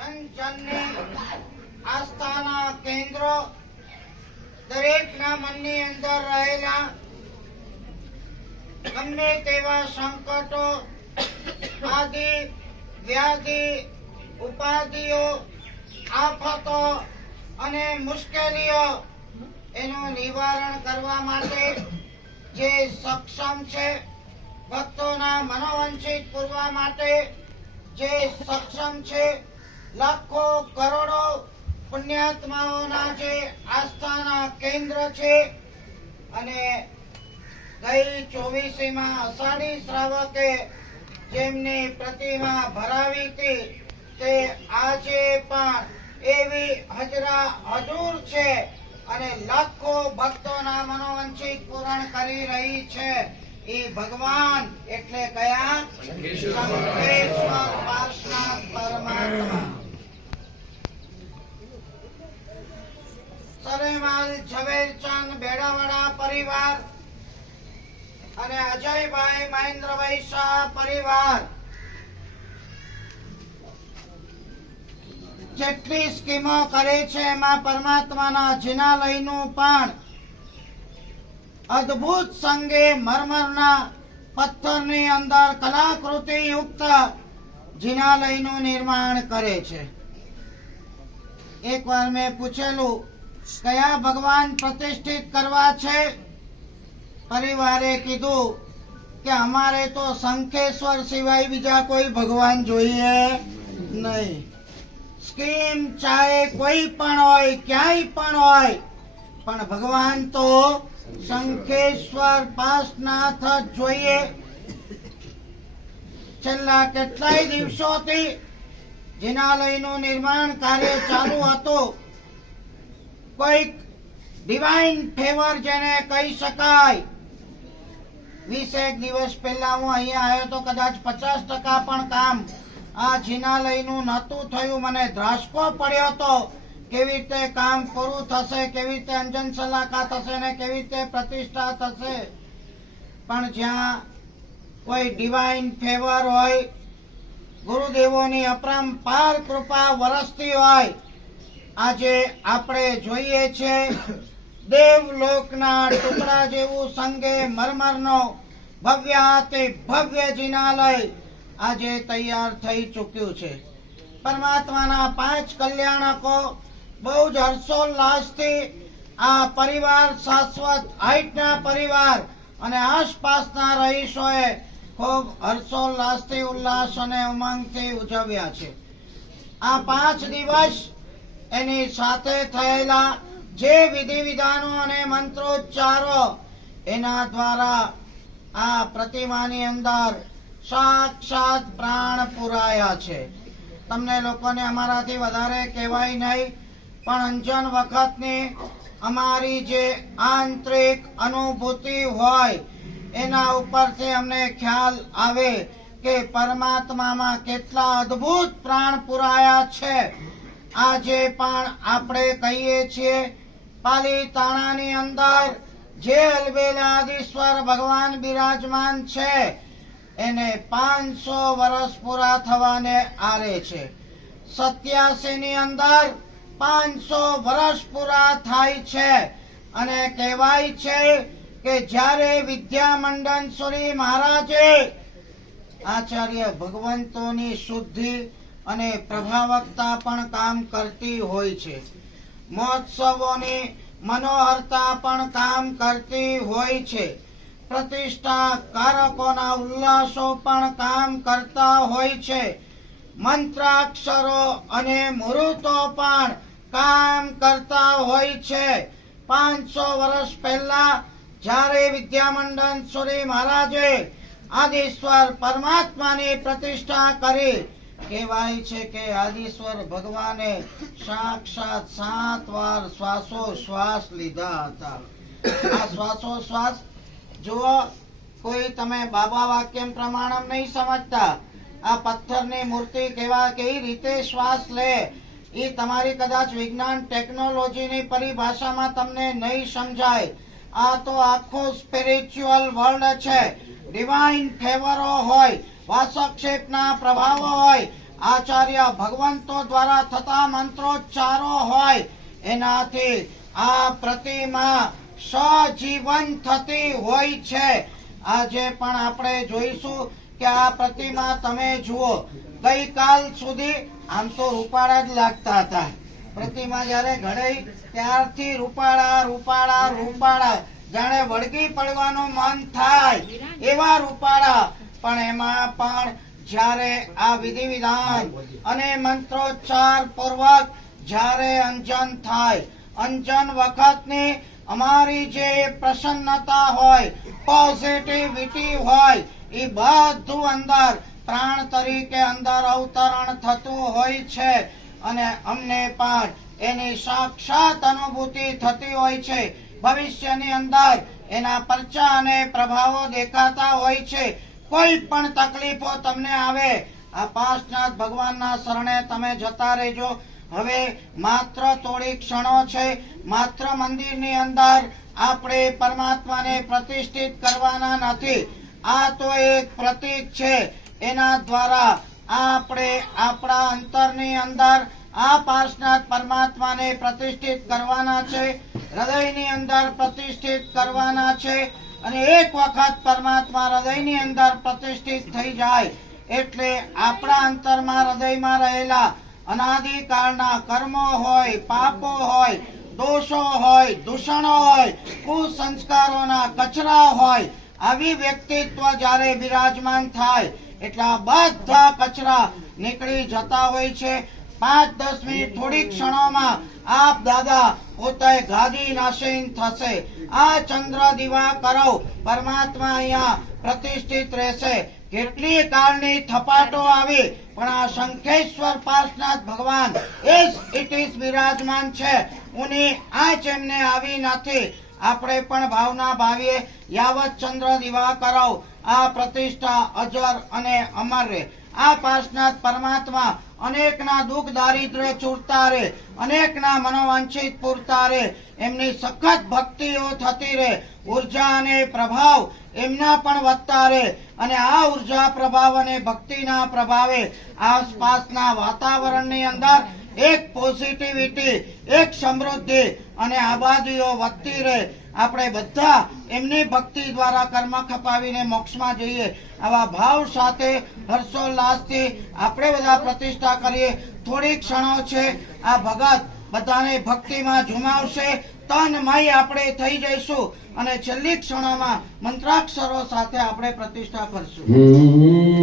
જન જનની આસ્થાના કેન્દ્રો દરેકના મનની અંદર રહેલા ગમે તેવા સંકટો આદિ વ્યાધિ ઉપાધિઓ આફતો અને મુશ્કેલીઓ એનું નિવારણ કરવા માટે જે સક્ષમ છે, ભક્તોના મનોવાંછિત પૂરવા માટે જે સક્ષમ છે, લાખો કરોડો પુણ્યાત્માઓના જે આસ્થાના કેન્દ્ર છે અને ગઈ 24મી અષાઢી શ્રાવકે જેમની પ્રતિમા ભરાવી હતી તે આજે પણ એવી હજરા હજુર છે અને લાખો ભક્તોના મનોવાંછિત પૂરણ કરી રહી છે. એ ભગવાન એટલે કયા? શંખેશ્વર પાર્શનાથ પરમાત્મા. સરેમાલ ઝવેરચંદ બેડાવાળા પરિવાર અને અજયભાઈ મહેન્દ્રભાઈ શાહ પરિવાર જેટલી સ્કીમો કરે છે એમાં પરમાત્માના જિનાલયનું પણ અદ્ભુત સંગે મરમરના પથ્થરની અંદર કલાકૃતિ યુક્ત જિનાલયનું નિર્માણ કરે છે. એકવાર મેં પૂછેલું કયા ભગવાન પ્રતિષ્ઠિત કરવા છે? પરિવારે કીધું કે અમારે તો શંખેશ્વર સિવાય બીજા કોઈ ભગવાન જોઈએ નહીં. સ્કીમ ચાહે કોઈ પણ હોય, ક્યાંય પણ હોય, પણ ભગવાન તો શંખેશ્વર પાર્શનાથ જ જોઈએ. છેલ્લા કેટલાય દિવસોથી જિનાલયનું નિર્માણ કાર્ય ચાલુ હતું. કોઈક ડિવાઇન ફેવર જેને કહી શકાય. 20 દિવસ પહેલા હું અહીંયા આવ્યો તો કદાચ 50% પણ કામ આ જિનાલયનું નહોતું થયું. મને ધ્રાસકો પડ્યો હતો કેવી રીતે કામ પૂરું થશે, કેવી રીતે અંજન સલાકા થશે ને કેવી રીતે પ્રતિષ્ઠા થશે. પણ જ્યાં કોઈ ડિવાઇન ફેવર હોય, ગુરુદેવોની અપરંપાર કૃપા વરસતી હોય, આજે આપણે જોઈએ છે દેવલોકના ટુકડા જેવું સંગે મરમરનો ભવ્યાતિ ભવ્ય જિનાલય આજે તૈયાર થઈ ચૂક્યું છે. પરમાત્માના 5 કલ્યાણકો બહુ જ હર્ષોલ્લાસથી આ પરિવાર, શાશ્વત હાઈટના પરિવાર અને આસપાસના રહીશોએ ખૂબ હર્ષોલ્લાસથી, ઉલ્લાસ અને ઉમંગથી ઉજવ્યા છે. આ 5 દિવસ એની સાથે થયેલા જે વિધિ વિધાનો અને મંત્રોચ્ચારો એના દ્વારા આ પ્રતિમાની અંદર સાક્ષાત પ્રાણ પુરાયા છે. તમને લોકોને અમારાથી વધારે કહેવાય નહીં, પણ અંજન વખતની અમારી જે આંતરિક અનુભૂતિ હોય એના ઉપરથી અમને ખ્યાલ આવે કે પરમાત્મામાં કેટલા અદ્ભુત પ્રાણ પુરાયા છે. આજે પણ આપણે કહીએ છીએ પાલીતાણાની અંદર જે અલબેલાદીશ્વર ભગવાન બિરાજમાન છે એને 500 વર્ષ પૂરા થવાને આરે છે. 87 ની અંદર 500 વર્ષ પૂરા થાય છે અને કહેવાય છે કે જ્યારે વિદ્યામંડનસુરી મહારાજે આચાર્ય ભગવંતોની શુદ્ધિ અને પ્રભાવકતા પણ કામ કરતી હોય છે. મહોત્સવોની મનોહરતા પણ કામ કરતી હોય છે. પ્રતિષ્ઠા કારકોના ઉલ્લાસો પણ કામ કરતા હોય છે. મંત્રાક્ષરો અને મુહૂર્તો પણ કામ કરતા હોય છે. 500 વર્ષ પહેલા જ્યારે વિદ્યામંડનસુરી મહારાજે આદિશ્વર પરમાત્માની પ્રતિષ્ઠા કરી, કહેવાય છે કે આદિશ્વર ભગવાને સાક્ષાત 7 વાર શ્વાસોશ્વાસ લીધા હતા. આ શ્વાસોશ્વાસ જુઓ, કોઈ તમે બાબા વાક્યમ પ્રમાણમ નહીં સમજતા. આ પથ્થરની મૂર્તિ કેવી રીતે શ્વાસ લે એ તમારી કદાચ વિજ્ઞાન ટેકનોલોજીની પરિભાષામાં તમને નહીં સમજાય. આ તો આખો સ્પિરિચ્યુઅલ વર્લ્ડ છે. ડિવાઇન ફેવરો હોય, વાસક્ષેપના પ્રભાવો હોય, આચાર્ય ભગવંતો દ્વારા થતા મંત્રોચ્ચારો હોય એનાથી આ પ્રતિમા સજીવન થતી હોય છે. આજે પણ આપણે જોઈશું કે આ પ્રતિમા તમે જુઓ, ગઈકાલ સુધી આમ તો રૂપાળા જ લાગતા હતા. પ્રતિમા જયારે ઘડાઈ ત્યારથી રૂપાળા રૂપાળા રૂપાળા, જાણે વળગી પડવાનું મન થાય એવા રૂપાળા. પણ એમાં પણ જ્યારે આ વિધિ વિધાન અને મંત્રોચ્ચાર પૂર્વક જ્યારે અંજન થાય, અંજન વખતની અમારી જે પ્રસન્નતા હોય, પોઝિટિવિટી હોય, એ બધું અંદર પ્રાણ તરીકે અંદર અવતરણ થતું હોય છે અને અમને પણ એની સાક્ષાત અનુભૂતિ થતી હોય છે. ભવિષ્યની અંદર એના પરચા અને પ્રભાવો દેખાતા હોય છે. કોઈ પણ તકલીફો તમને આવે, આ પાર્શ્વનાથ ભગવાનના શરણે તમે જતા રહેજો. હવે માત્ર થોડી ક્ષણો છે, માત્ર મંદિરની અંદર આપણે પરમાત્માને પ્રતિષ્ઠિત કરવાના નથી. આ તો એક પ્રતીક છે. એના દ્વારા આપણે આપણા અંતરની અંદર આ પાર્શ્વનાથ પરમાત્માને પ્રતિષ્ઠિત કરવાના છે, હૃદયની અંદર પ્રતિષ્ઠિત કરવાના છે. અને એક વખત પરમાત્મા હૃદયની અંદર પ્રતિષ્ઠિત થઈ જાય એટલે આપણા અંતરમાં હૃદયમાં રહેલા અનાદિકાળના કર્મો હોય, પાપો હોય, દોષો હોય, દૂષણો હોય, કુસંસ્કારોના કચરા હોય, આવી વ્યક્તિત્વ જ્યારે બિરાજમાન થાય એટલે આ બધા કચરા નીકળી જતા હોય છે. 5-10 મિનિટ થોડી ક્ષણોમાં આપ દાદા પોતે ગાદી નાશીન થશે. આ ચંદ્ર દીવા કરો, પરમાત્મા અહીંયા પ્રતિષ્ઠિત રહેશે. કેટલી કાળની થપાટો આવી પણ આ શંખેશ્વર પાર્શ્વનાથ ભગવાન ઇટ ઇઝ બિરાજમાન છે. ઉની આંચ એમને આવી નથી. આપણે પણ ભાવના ભાવીએ યાવત ચંદ્ર દીવા કરો, આ પ્રતિષ્ઠા અજર અને અમર રહે. આ પાર્શ્વનાથ પરમાત્મા અનેકના દુઃખ દારિદ્ર્ય છૂટતા રહે, અનેકના મનોવાંછિત પૂરતા રહે, એમની સખત ભક્તિઓ થતી રહે, ઉર્જા અને પ્રભાવ એમના પણ વધતા રહે. અને આ ઉર્જા પ્રભાવ અને ભક્તિના પ્રભાવે આસપાસના વાતાવરણની અંદર એક પોઝિટિવિટી, એક સમૃદ્ધિ અને આબાદીઓ વધતી રહે. આપણે બધા એમની ભક્તિ દ્વારા કર્મ ખપાવીને મોક્ષમાં જઈએ આવા ભાવ સાથે હર્ષોલ્લાસથી આપણે બધા પ્રતિષ્ઠા કરીએ. થોડી ક્ષણો છે, આ ભગત બધાને ભક્તિમાં ઝુમાવશે. તન્મય આપણે થઈ જઈશું અને છેલ્લી ક્ષણોમાં મંત્રાક્ષરો સાથે આપણે પ્રતિષ્ઠા કરશું.